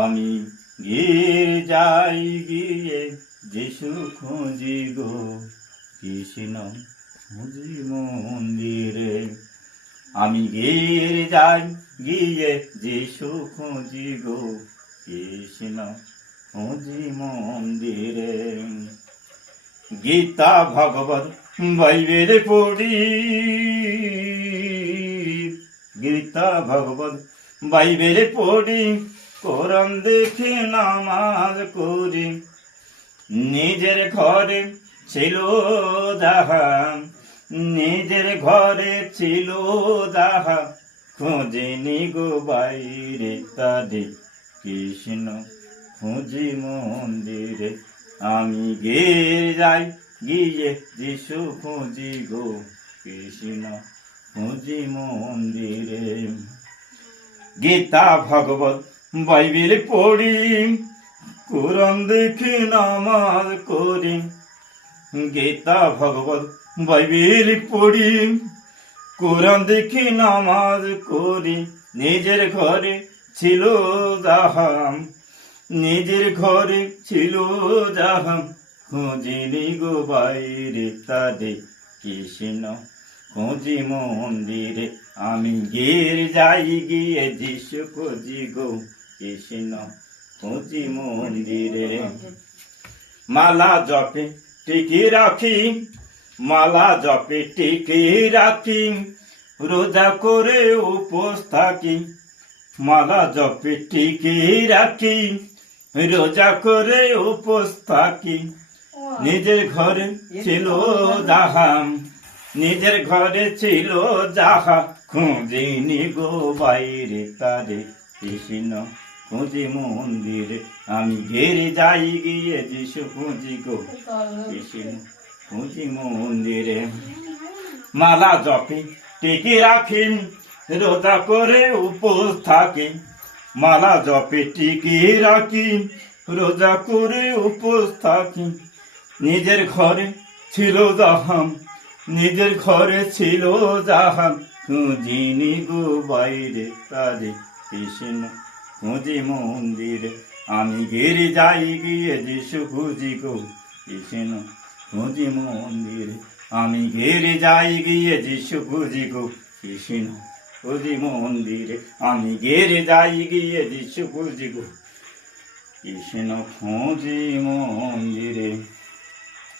আমি গির্জায় গিয়ে যিশু খুঁজি গো, কৃষ্ণ খুঁজি মন্দিরে। আমি গির্জায় গিয়ে যিশু খুঁজি গো, কৃষ্ণ খুঁজি মন্দিরে। গীতা ভাগবত বাইবেল পড়ি, গীতা ভাগবত বাইবেল পড়ি, কোরআন দেখে নামাজ করি। নিজের ঘরে ছিল যাহা, নিজের ঘরে ছিল যাহা, খোঁজেনি গো বাইরে তারে, কৃষ্ণ খুঁজি মন্দিরে। আমি গির্জায় গিয়ে যিশু খুঁজি গো, কৃষ্ণ খুঁজি মন্দিরে। গীতা ভাগবত বাইবেল পড়ি, কোরআন দেখে নামাজ করি। গীতা ভাগবত বাইবেল পড়ি, কোরআন দেখে নামাজ করি। নিজের ঘরে ছিল যাহা, নিজের ঘরে ছিল যাহা, খুঁজিনি গো বাইরে তারে, কৃষ্ণ খুঁজি মন্দিরে। আমি গির্জায় গিয়ে যিশু খুঁজি গো, কৃষ্ণ খুঁজি মন্দিরে। মালা জপে টিকি রাখি, মালা জপে টিকি রাখি, রোজা করে উপোস থাকি। মালা জপে টিকি রাখি, রোজা করে উপোস থাকি। নিজের ঘরে ছিল যাহা, নিজের ঘরে ছিল যাহা, খুঁজিনি গো বাইরে তারে, কৃষ্ণ খুঁজি মন্দিরে। আমি গির্জায় গিয়ে যিশু খুঁজি গো, কৃষ্ণ খুঁজি মন্দিরে। মালা জপে টিকি রাখি, রোজা করে উপোস থাকি। মালা জপে টিকি রাখি, রোজা করে উপোস থাকি। নিজের ঘরে ছিল যাহা, নিজের ঘরে ছিল যাহা, খুঁজিনি গো বাইরে তারে, কৃষ্ণ খুঁজি মন্দিরে। আমি গির্জায় গিয়ে যিশু খুঁজি গো, কৃষ্ণ খুঁজি মন্দিরে। আমি গির্জায় গিয়ে যিশু খুঁজি গো, কৃষ্ণ খুঁজি মন্দিরে। আমি গির্জায় গিয়ে যিশু খুঁজি গো, কৃষ্ণ খুঁজি মন্দিরে।